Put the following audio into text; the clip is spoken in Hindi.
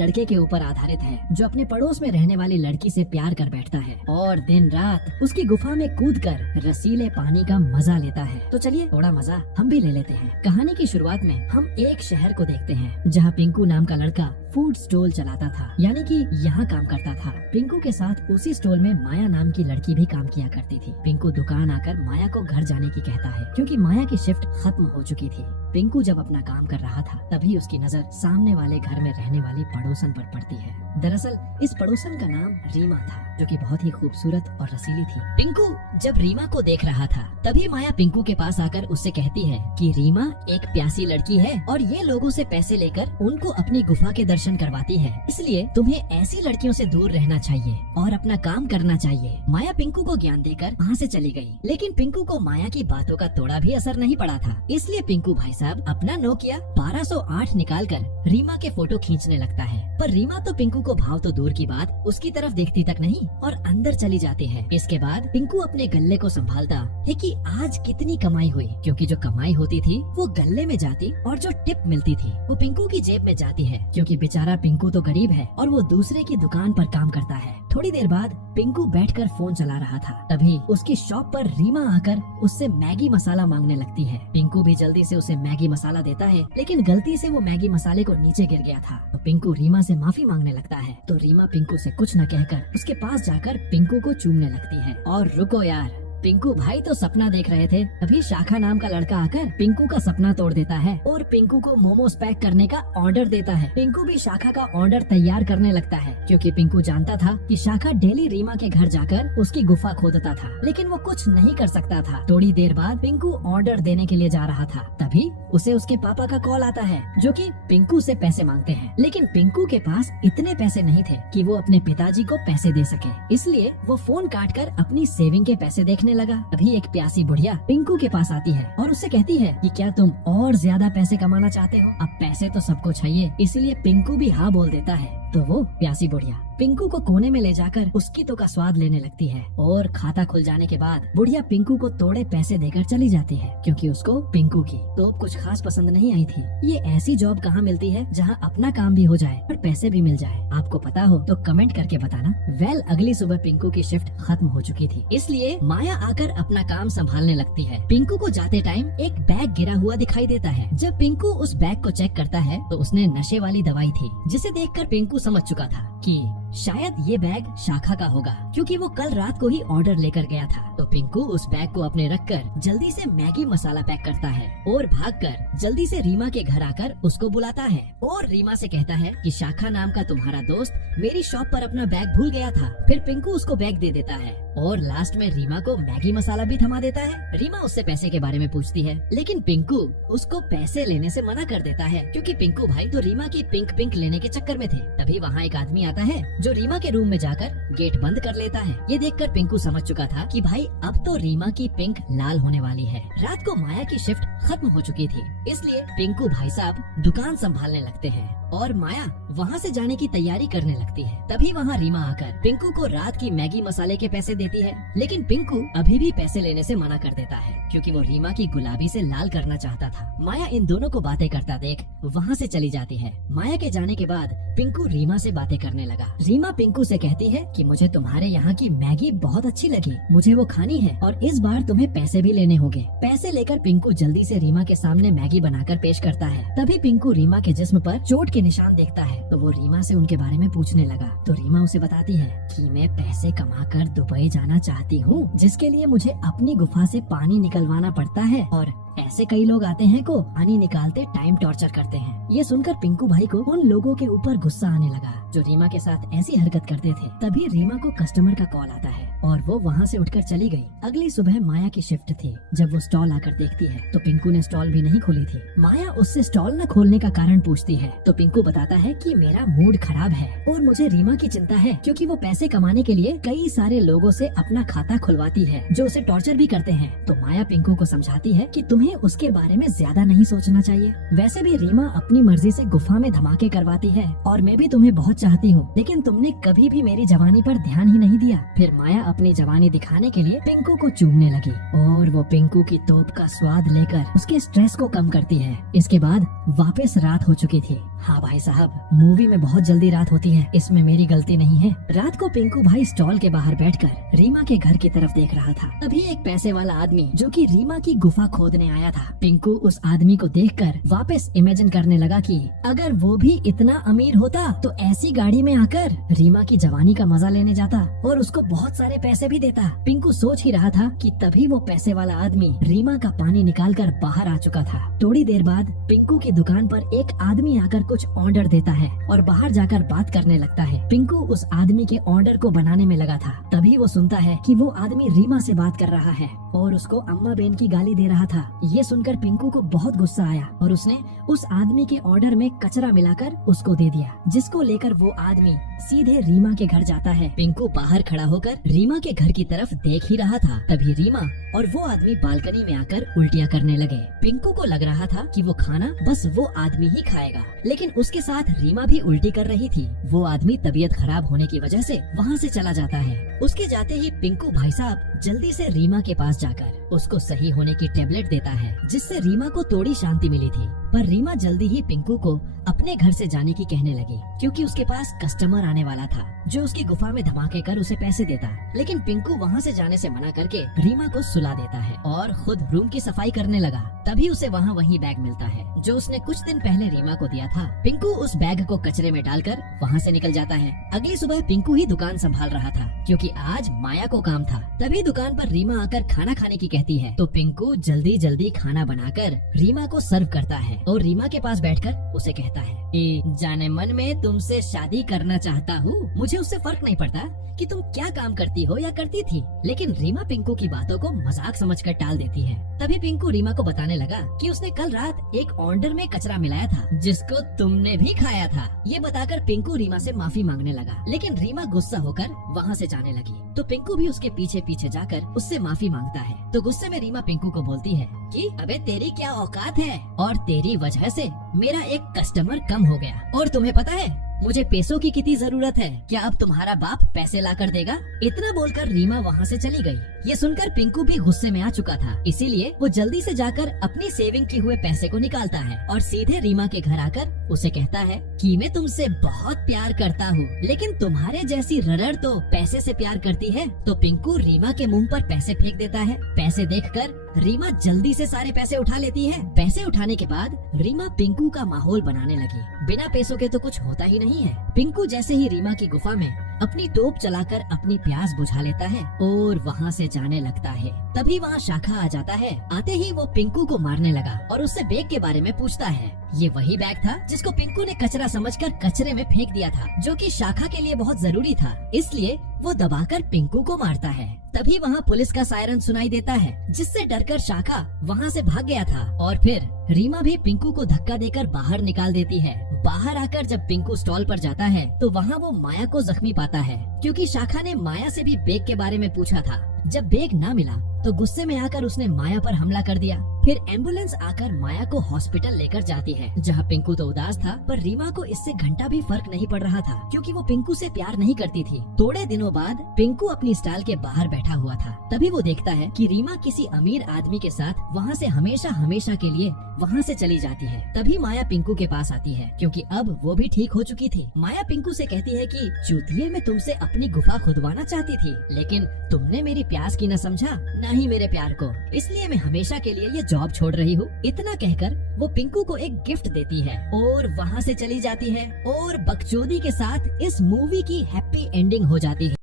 लड़के के ऊपर आधारित है जो अपने पड़ोस में रहने वाली लड़की से प्यार कर बैठता है और दिन रात उसकी गुफा में कूदकर रसीले पानी का मजा लेता है। तो चलिए थोड़ा मजा हम भी ले लेते हैं। कहानी की शुरुआत में हम एक शहर को देखते हैं जहाँ पिंकू नाम का लड़का फूड स्टॉल चलाता था, यानी कि यहाँ काम करता था। पिंकू के साथ उसी स्टॉल में माया नाम की लड़की भी काम किया करती थी। पिंकू दुकान आकर माया को घर जाने की कहता है क्योंकि माया की शिफ्ट खत्म हो चुकी थी। पिंकू जब अपना काम कर रहा था तभी उसकी नजर सामने वाले घर में रहने वाली पड़ोसन पर पड़ती है। दरअसल इस पड़ोसन का नाम रीमा था जो कि बहुत ही खूबसूरत और रसीली थी। पिंकू जब रीमा को देख रहा था तभी माया पिंकू के पास आकर उससे कहती है कि रीमा एक प्यासी लड़की है और ये लोगों से पैसे लेकर उनको अपनी गुफा के दर्शन करवाती है, इसलिए तुम्हें ऐसी लड़कियों से दूर रहना चाहिए और अपना काम करना चाहिए। माया पिंकू को ज्ञान देकर वहाँ से चली गई, लेकिन पिंकू को माया की बातों का थोड़ा भी असर नहीं पड़ा था। इसलिए पिंकू भाई साहब अपना नोकिया 1208 निकाल कर रीमा के फोटो खींचने लगता है। पर रीमा तो पिंकू को भाव तो दूर की बात उसकी तरफ देखती तक नहीं और अंदर चली जाती है। इसके बाद पिंकू अपने गल्ले को संभालता है कि आज कितनी कमाई हुई, क्योंकि जो कमाई होती थी वो गल्ले में जाती और जो टिप मिलती थी वो पिंकू की जेब में जाती है, क्योंकि बेचारा पिंकू तो गरीब है और वो दूसरे की दुकान पर काम करता है। थोड़ी देर बाद पिंकू बैठकर फोन चला रहा था, तभी उसकी शॉप पर रीमा आकर उससे मैगी मसाला मांगने लगती है। पिंकू भी जल्दी से उसे मैगी मसाला देता है, लेकिन गलती से वो मैगी मसाले को नीचे गिर गया था। तो पिंकू रीमा से माफी मांगने लगता है, तो रीमा पिंकू से कुछ न कहकर उसके पास जाकर पिंकू को चूमने लगती है। और रुको यार, पिंकू भाई तो सपना देख रहे थे, अभी शाखा नाम का लड़का आकर पिंकू का सपना तोड़ देता है और पिंकू को मोमोज पैक करने का ऑर्डर देता है। पिंकू भी शाखा का ऑर्डर तैयार करने लगता है, क्योंकि पिंकू जानता था कि शाखा डेली रीमा के घर जाकर उसकी गुफा खोदता था, लेकिन वो कुछ नहीं कर सकता था। थोड़ी देर बाद पिंकू ऑर्डर देने के लिए जा रहा था, तभी उसे उसके पापा का कॉल आता है जो कि पिंकू से पैसे मांगते हैं। लेकिन पिंकू के पास इतने पैसे नहीं थे कि वो अपने पिताजी को पैसे दे सके, इसलिए वो फोन काट कर अपनी सेविंग के पैसे देखने लगा। अभी एक प्यासी बुढ़िया पिंकू के पास आती है और उससे कहती है कि क्या तुम और ज्यादा पैसे कमाना चाहते हो? अब पैसे तो सबको चाहिए, इसलिए पिंकू भी हाँ बोल देता है। तो वो प्यासी बुढ़िया पिंकू को कोने में ले जाकर उसकी तो का स्वाद लेने लगती है और खाता खुल जाने के बाद बुढ़िया पिंकू को थोड़े पैसे देकर चली जाती है, क्योंकि उसको पिंकू की तो कुछ खास पसंद नहीं आई थी। ये ऐसी जॉब कहाँ मिलती है जहाँ अपना काम भी हो जाए और पैसे भी मिल जाए? आपको पता हो तो कमेंट करके बताना। अगली सुबह पिंकू की शिफ्ट खत्म हो चुकी थी, इसलिए माया आकर अपना काम संभालने लगती है। पिंकू को जाते टाइम एक बैग गिरा हुआ दिखाई देता है। जब पिंकू उस बैग को चेक करता है तो उसने नशे वाली दवाई थी, जिसे देखकर पिंकू समझ चुका था कि शायद ये बैग शाखा का होगा, क्योंकि वो कल रात को ही ऑर्डर लेकर गया था। तो पिंकू उस बैग को अपने रखकर जल्दी से मैगी मसाला पैक करता है और भागकर जल्दी से रीमा के घर आकर उसको बुलाता है और रीमा से कहता है कि शाखा नाम का तुम्हारा दोस्त मेरी शॉप पर अपना बैग भूल गया था। फिर पिंकू उसको बैग दे देता है और लास्ट में रीमा को मैगी मसाला भी थमा देता है। रीमा उससे पैसे के बारे में पूछती है, लेकिन पिंकू उसको पैसे लेने से मना कर देता है, क्योंकि पिंकू भाई तो रीमा की पिंक लेने के चक्कर में थे। तभी वहाँ एक आदमी आता है जो रीमा के रूम में जाकर गेट बंद कर लेता है। ये देखकर पिंकू समझ चुका था कि भाई अब तो रीमा की पिंक लाल होने वाली है। रात को माया की शिफ्ट खत्म हो चुकी थी, इसलिए पिंकू भाई साहब दुकान संभालने लगते हैं और माया वहाँ से जाने की तैयारी करने लगती है। तभी वहाँ रीमा आकर पिंकू को रात की मैगी मसाले के पैसे देती है, लेकिन पिंकू अभी भी पैसे लेने से मना कर देता है, क्योंकि वो रीमा की गुलाबी से लाल करना चाहता था। माया इन दोनों को बातें करता देख वहाँ से चली जाती है। माया के जाने के बाद पिंकू रीमा से बातें करने लगा। रीमा पिंकू से कहती है कि मुझे तुम्हारे यहाँ की मैगी बहुत अच्छी लगी, मुझे वो खानी है और इस बार तुम्हें पैसे भी लेने होंगे। पैसे लेकर पिंकू जल्दी से रीमा के सामने मैगी बनाकर पेश करता है। तभी पिंकू रीमा के जिस्म पर चोट के निशान देखता है, तो वो रीमा से उनके बारे में पूछने लगा। तो रीमा उसे बताती है कि मैं पैसे कमाकर दुबई जाना चाहती हूँ, जिसके लिए मुझे अपनी गुफा से पानी निकलवाना पड़ता है और ऐसे कई लोग आते हैं को पानी निकालते टाइम टॉर्चर करते हैं। ये सुनकर पिंकू भाई को उन लोगों के ऊपर गुस्सा आने लगा जो रीमा के साथ ऐसी हरकत करते थे। तभी रीमा को कस्टमर का कॉल आता है और वो वहाँ से उठकर चली गई। अगली सुबह माया की शिफ्ट थी। जब वो स्टॉल आकर देखती है तो पिंकू ने स्टॉल भी नहीं खोली थी। माया उससे स्टॉल न खोलने का कारण पूछती है, तो पिंकू बताता है कि मेरा मूड खराब है और मुझे रीमा की चिंता है, क्योंकि वो पैसे कमाने के लिए कई सारे लोगों से अपना खाता खुलवाती है जो उसे टॉर्चर भी करते हैं। तो माया पिंकू को समझाती है कि तुम्हें उसके बारे में ज्यादा नहीं सोचना चाहिए। वैसे भी रीमा अपनी मर्जी से गुफा में धमाके करवाती है और मैं भी तुम्हें बहुत चाहती हूँ, लेकिन तुमने कभी भी मेरी जवानी पर ध्यान ही नहीं दिया। फिर माया अपनी जवानी दिखाने के लिए पिंकू को चूमने लगी और वो पिंकू की तोप का स्वाद लेकर उसके स्ट्रेस को कम करती है। इसके बाद वापस रात हो चुकी थी। हाँ भाई साहब, मूवी में बहुत जल्दी रात होती है, इसमें मेरी गलती नहीं है। रात को पिंकू भाई स्टॉल के बाहर बैठकर रीमा के घर की तरफ देख रहा था। तभी एक पैसे वाला आदमी जो कि रीमा की गुफा खोदने आया था। पिंकू उस आदमी को देखकर वापस इमेजिन करने लगा कि अगर वो भी इतना अमीर होता तो ऐसी गाड़ी में आकर रीमा की जवानी का मजा लेने जाता और उसको बहुत सारे पैसे भी देता। पिंकू सोच ही रहा था कि तभी वो पैसे वाला आदमी रीमा का पानी निकालकर बाहर आ चुका था। थोड़ी देर बाद पिंकू की दुकान पर एक आदमी आकर कुछ ऑर्डर देता है और बाहर जाकर बात करने लगता है। पिंकू उस आदमी के ऑर्डर को बनाने में लगा था। तभी वो सुनता है कि वो आदमी रीमा से बात कर रहा है और उसको अम्मा बेन की गाली दे रहा था। ये सुनकर पिंकू को बहुत गुस्सा आया और उसने उस आदमी के ऑर्डर में कचरा मिलाकर उसको दे दिया, जिसको लेकर वो आदमी सीधे रीमा के घर जाता है। पिंकू बाहर खड़ा होकर रीमा के घर की तरफ देख ही रहा था। तभी रीमा और वो आदमी बालकनी में आकर उल्टियाँ करने लगे। पिंकू को लग रहा था कि वो खाना बस वो आदमी ही खाएगा, लेकिन उसके साथ रीमा भी उल्टी कर रही थी। वो आदमी तबीयत खराब होने की वजह से वहाँ से चला जाता है। उसके जाते ही पिंकू भाई साहब जल्दी से रीमा के पास जाकर उसको सही होने की टेबलेट देता है, जिससे रीमा को थोड़ी शांति मिली थी। पर रीमा जल्दी ही पिंकू को अपने घर से जाने की कहने लगी, क्योंकि उसके पास कस्टमर आने वाला था जो उसकी गुफा में धमाके कर उसे पैसे देता। लेकिन पिंकू वहाँ से जाने से मना करके रीमा को सुला देता है और खुद रूम की सफाई करने लगा। तभी उसे वहाँ वही बैग मिलता है जो उसने कुछ दिन पहले रीमा को दिया था। पिंकू उस बैग को कचरे में डालकर वहाँ से निकल जाता है। अगली सुबह पिंकू ही दुकान संभाल रहा था, क्योंकि आज माया को काम था। तभी दुकान पर रीमा आकर खाना खाने की कहती है, तो पिंकू जल्दी जल्दी खाना बनाकर रीमा को सर्व करता है और रीमा के पास बैठकर उसे कहता है कि जाने मन में तुमसे शादी करना चाहता हूँ। मुझे उससे फर्क नहीं पड़ता कि तुम क्या काम करती हो या करती थी। लेकिन रीमा पिंकू की बातों को मजाक समझकर टाल देती है। तभी पिंकू रीमा को बताने लगा कि उसने कल रात एक ऑर्डर में कचरा मिलाया था, जिसको तुमने भी खाया था। ये बताकर पिंकू रीमा से माफी मांगने लगा, लेकिन रीमा गुस्सा होकर वहाँ से जाने लगी। तो पिंकू भी उसके पीछे पीछे जाकर उससे माफी मांगता है। तो गुस्से में रीमा पिंकू को बोलती है कि अबे तेरी क्या औकात है, और तेरी वजह से मेरा एक कस्टमर कम हो गया, और तुम्हें पता है मुझे पैसों की कितनी जरूरत है, क्या अब तुम्हारा बाप पैसे ला कर देगा। इतना बोलकर रीमा वहाँ से चली गई। ये सुनकर पिंकू भी गुस्से में आ चुका था, इसीलिए वो जल्दी से जाकर अपनी सेविंग किए हुए पैसे को निकालता है और सीधे रीमा के घर आकर उसे कहता है कि मैं तुमसे बहुत प्यार करता हूँ, लेकिन तुम्हारे जैसी रड़ड़ तो पैसे से प्यार करती है। तो पिंकू रीमा के मुंह पर पैसे फेंक देता है। पैसे देखकर रीमा जल्दी से सारे पैसे उठा लेती है। पैसे उठाने के बाद रीमा पिंकू का माहौल बनाने लगी। बिना पैसों के तो कुछ होता ही नहीं है। पिंकू जैसे ही रीमा की गुफा में अपनी तोप चलाकर अपनी प्यास बुझा लेता है और वहाँ से जाने लगता है। तभी वहाँ शाखा आ जाता है। आते ही वो पिंकू को मारने लगा और उससे बैग के बारे में पूछता है। ये वही बैग था जिसको पिंकू ने कचरा समझकर कचरे में फेंक दिया था, जो कि शाखा के लिए बहुत जरूरी था, इसलिए वो दबाकर पिंकू को मारता है। तभी वहाँ पुलिस का सायरन सुनाई देता है, जिससे डरकर शाखा वहाँ से भाग गया था। और फिर रीमा भी पिंकू को धक्का देकर बाहर निकाल देती है। बाहर आकर जब पिंकू स्टॉल पर जाता है तो वहाँ वो माया को जख्मी पाता है, क्योंकि शाखा ने माया से भी बैग के बारे में पूछा था। जब बैग ना मिला तो गुस्से में आकर उसने माया पर हमला कर दिया। फिर एम्बुलेंस आकर माया को हॉस्पिटल लेकर जाती है, जहाँ पिंकू तो उदास था, पर रीमा को इससे घंटा भी फर्क नहीं पड़ रहा था, क्योंकि वो पिंकू से प्यार नहीं करती थी। थोड़े दिनों बाद पिंकू अपनी स्टॉल के बाहर बैठा हुआ था। तभी वो देखता है कि रीमा किसी अमीर आदमी के साथ वहाँ से हमेशा हमेशा के लिए वहाँ से चली जाती है। तभी माया पिंकू के पास आती है, क्योंकि अब वो भी ठीक हो चुकी थी। माया पिंकू से कहती है कि चूतिए, मैं तुमसे अपनी गुफा खुदवाना चाहती थी, लेकिन तुमने मेरी प्यास की न समझा, न ही मेरे प्यार को, इसलिए मैं हमेशा के लिए ये जॉब छोड़ रही हूँ। इतना कहकर वो पिंकू को एक गिफ्ट देती है और वहाँ से चली जाती है और बकचोदी के साथ इस मूवी की हैप्पी एंडिंग हो जाती है।